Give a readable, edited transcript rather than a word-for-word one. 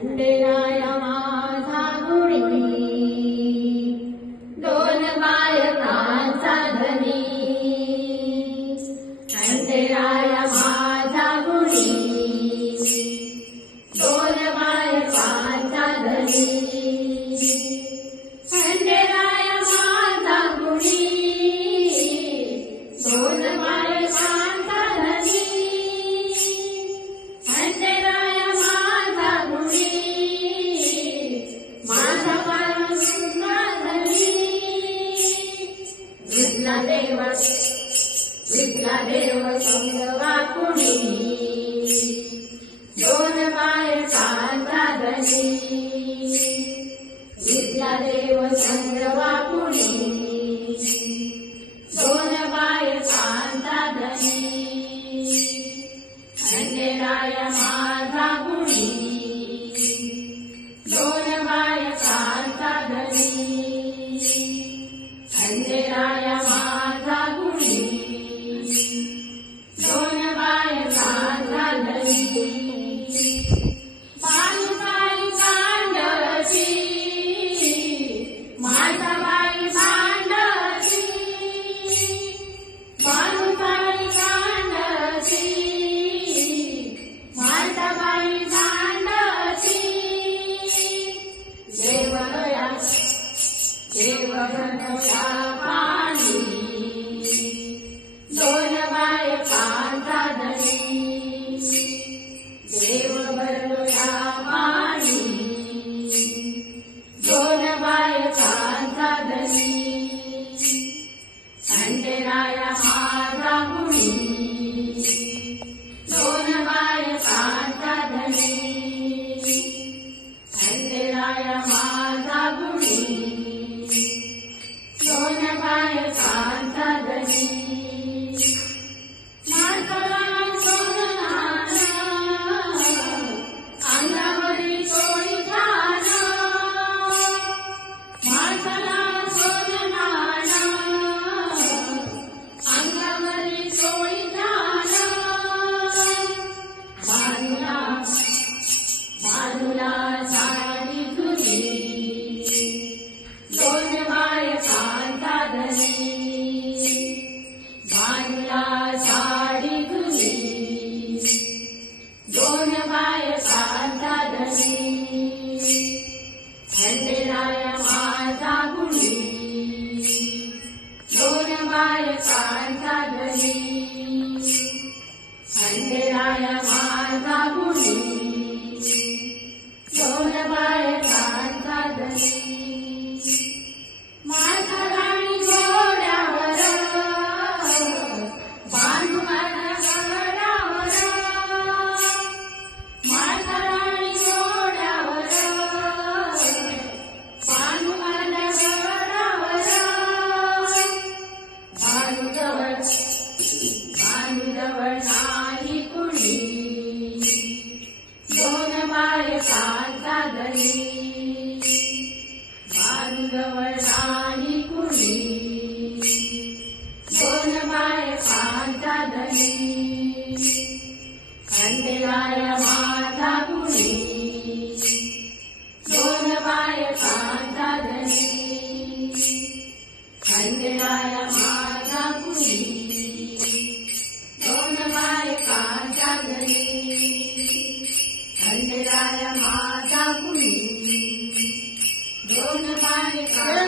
खंडेराया माझा गुणी, दोन बायकांचा धनी. खंडेराया माझा गुणी, दोन बायकांचा धनी. खंडेराया माझा गुणी, दोन बायकांचा धनी. खंडेराया माझा गुणी, माझा बाळगुणा धनी. विठला देव संगवा कुणी, दोन बायकांचा धनी. विठला देव संगवा कुणी, दोन बायकांचा धनी. खंडेराया माझा गुणी, दोन बायकांचा धनी. खंडेराया माझा गुणी, दोन बायकांचा धनी. बालूबाई कांडची, माझा बाई भांडची. बालूबाई कांडची, माझा बाई भांडची. देवया पाणी, दोन बायकांचा धनी. देव भरला पाणी, दोन बायकांचा धनी. खंडेराया माझा गुणी, दोन बायकांचा धनी. खंडेराया माझा गुणी, दोन बायकांचा धनी. माझा अंगावरी चोळी घाल, माझा सोनाना अंगावरी चोळी घाल. बाजूला साडी तुझी, दोन बायकांचा धनी. बाजूला साडी तुझी, दोन बायकांचा धनी. खंडेराया माझा गुणी, दोन बायकांचा धनी. खंडेराया माझा गुणी, दोन बायकांचा धनी. माझा राणी घोड्यावर, बांधू माझ्या गडावर. माझा राणी घोड्यावर, बांधू माझ्या गडावर. भानूजवळ नाही कुणी, दोन बायकांचा धनी. भानूजवळ नाही कुणी, दोन बायकांचा धनी. खंडेराया माझा गुणी, दोन बायकांचा धनी. खंडेराया माझा गुणी, दोन बायकांचा धनी. खंडेराया माझा गुणी, दोन बायकांचा